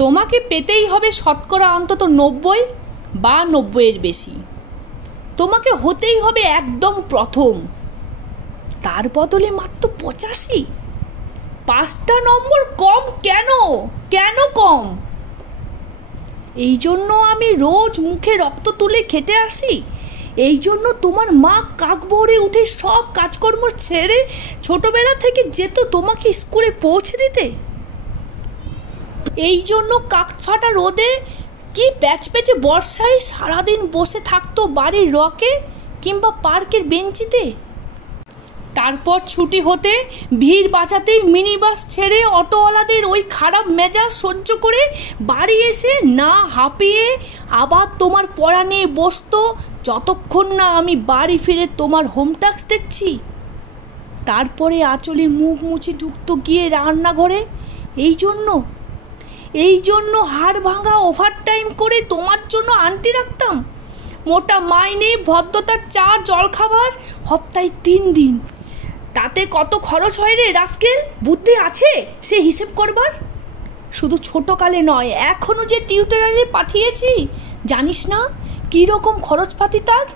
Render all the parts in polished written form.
তোমাকে পেতেই হবে শতকরা অন্তত 90 বা 90-এর বেশি। তোমাকে হতেই হবে একদম প্রথম। তার বদলে মাত্র 85। 5টা নম্বর কম কেন? কেন কম? এই জন্য আমি রোজ মুখে রক্ত তুলে খেটে আসি। এই জন্য তোমার মা কাক ভোরে উঠে সব কাজকর্ম ছেড়ে ছোটবেলা থেকে যেত তোমাকে স্কুলে পৌঁছে দিতে। এই জন্য কাকফাটা রোদে কি প্যাচপ্যাচে বর্ষায় সারাদিন বসে থাকতো বাড়ির রকে কিংবা পার্কের বেঞ্চিতে। তারপর ছুটি হতে ভিড় বাঁচাতেই মিনি বাস ছেড়ে অটোওয়ালাদের ওই খারাপ মেজাজ সহ্য করে বাড়ি এসে না হাঁপিয়ে আবার তোমার পড়া নিয়ে বসতো যতক্ষণ না আমি বাড়ি ফিরে তোমার হোম টাস্ক দেখছি। তারপরে আঁচলে মুখ মুছে ঢুকতো গিয়ে রান্নাঘরে। এই জন্য হাড় ভাঙা ওভারটাইম করে তোমার জন্য আন্টি রাখতাম। মোটা মাইনে, ভদ্রতার চা জলখাবার, সপ্তাহে 3 দিন। তাতে কত খরচ হয় রে রাস্কেল? বুদ্ধি আছে সে হিসেব করবার? শুধু ছোটকালে নয়, এখনও যে টিউটোরিয়ালে পাঠিয়েছি, জানিস না কীরকম খরচপাতি তার?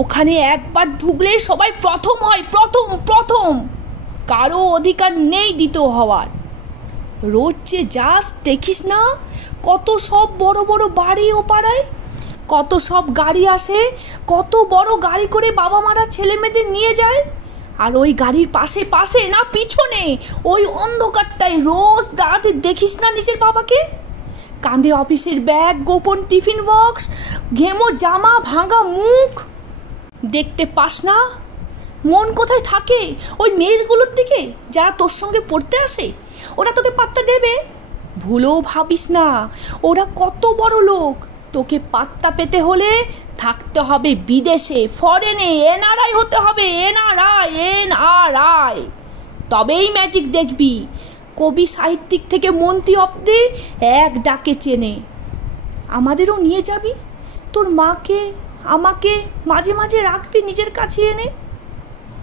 ওখানে একবার ঢুকলে সবাই প্রথম হয়, প্রথম। কারো অধিকার নেই দ্বিতীয় হওয়ার। রোজ যে যাস দেখিস না কত সব বড় বড় বাড়ি ও পাড়ায়, কত সব গাড়ি আসে, কত বড় গাড়ি করে বাবা মারা ছেলে মেয়েদের নিয়ে যায়। আর ওই গাড়ির পাশে না পিছনে ওই অন্ধকারটায় রোজ দাঁড়াতে দেখিস না নিজের বাবাকে? কাঁধে অফিসের ব্যাগ, গোপন টিফিন বক্স, ঘেমো জামা, ভাঙা মুখ। দেখতে পাস না? মন কোথায় থাকে ওই মেয়েগুলোর দিকে যারা তোর সঙ্গে পড়তে আসে? ওরা তোকে পাত্তা দেবে? ভুলেও ভাবিস না ওরা কত বড় লোক। তোকে পাত্তা পেতে হলে থাকতে হবে বিদেশে, ফরেনে, এনআরআই হতে হবে, এনআরআই। তবেই ম্যাজিক দেখবি। কবি সাহিত্যিক থেকে মন্ত্রী অব্দি এক ডাকে চেনে। আমাদেরও নিয়ে যাবি? তোর মাকে আমাকে মাঝে মাঝে রাখবি নিজের কাছে এনে?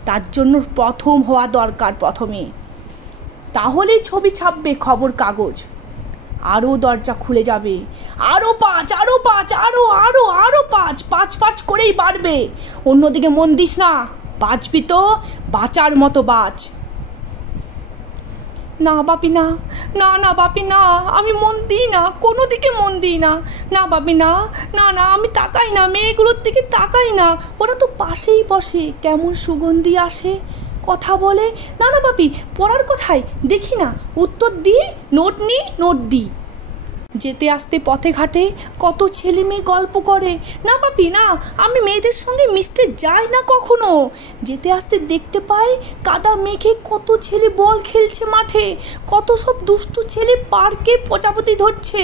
তার জন্য প্রথম হওয়া দরকার প্রথমে। তাহলেই ছবি ছাপবে খবর কাগজ। আরও দরজা খুলে যাবে। আরও 5, আরও 5, আরও 5 করেই বাড়বে। অন্যদিকে মন দিস না। বাঁচবি তো বাঁচার মতো বাঁচ। না বাপি না, না বাপি না, আমি মন দিই না, কোনো দিকে মন দিই না। না বাপি না, আমি তাকাই না, মেয়েগুলোর দিকে তাকাই না। ওরা তো পাশেই বসে, কেমন সুগন্ধি আসে, কথা বলে। না বাপি, পড়ার কথায় দেখি না, উত্তর দিই, নোট দিই। যেতে আসতে পথে ঘাটে কত ছেলে মেয়ে গল্প করে। না বাপি না, আমি মেয়েদের সঙ্গে মিশতে যাই না কখনো। যেতে আসতে দেখতে পাই কাদা মেঘে কত ছেলে বল খেলছে মাঠে, কত সব দুষ্টু ছেলে পার্কে প্রজাপতি ধরছে,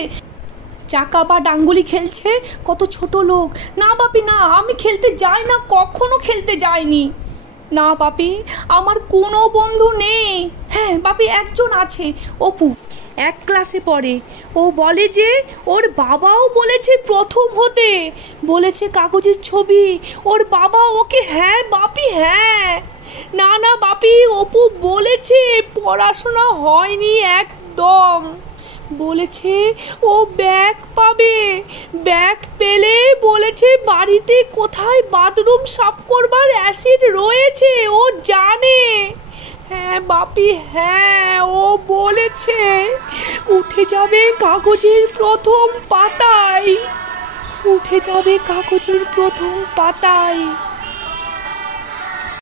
চাকা বা ডাঙ্গুলি খেলছে কত ছোট লোক। না বাপি না, আমি খেলতে যাই না, কখনো খেলতে যাইনি। না বাপি, আমার কোনো বন্ধু নেই। হ্যাঁ বাপি, একজন আছে, অপু, 1 ক্লাসে পড়ে। ও বলে যে ওর বাবাও বলেছে প্রথম হতে, বলেছে কাগজের ছবি। ওর বাবা ওকে, হ্যাঁ বাপি হ্যাঁ। না বাপি, অপু বলেছে পড়াশোনা হয়নি একদম। বলেছে ও ব্যাগ পাবে, ব্যাগ পেলে বলেছে বাড়িতে কোথায় বাথরুম সাফ করবার অ্যাসিড রয়েছে ও জানে। হ্যাঁ বাপি হ্যাঁ, ও বলেছে উঠে যাবে কাগজের প্রথম পাতায়, উঠে যাবে কাগজের প্রথম পাতায়।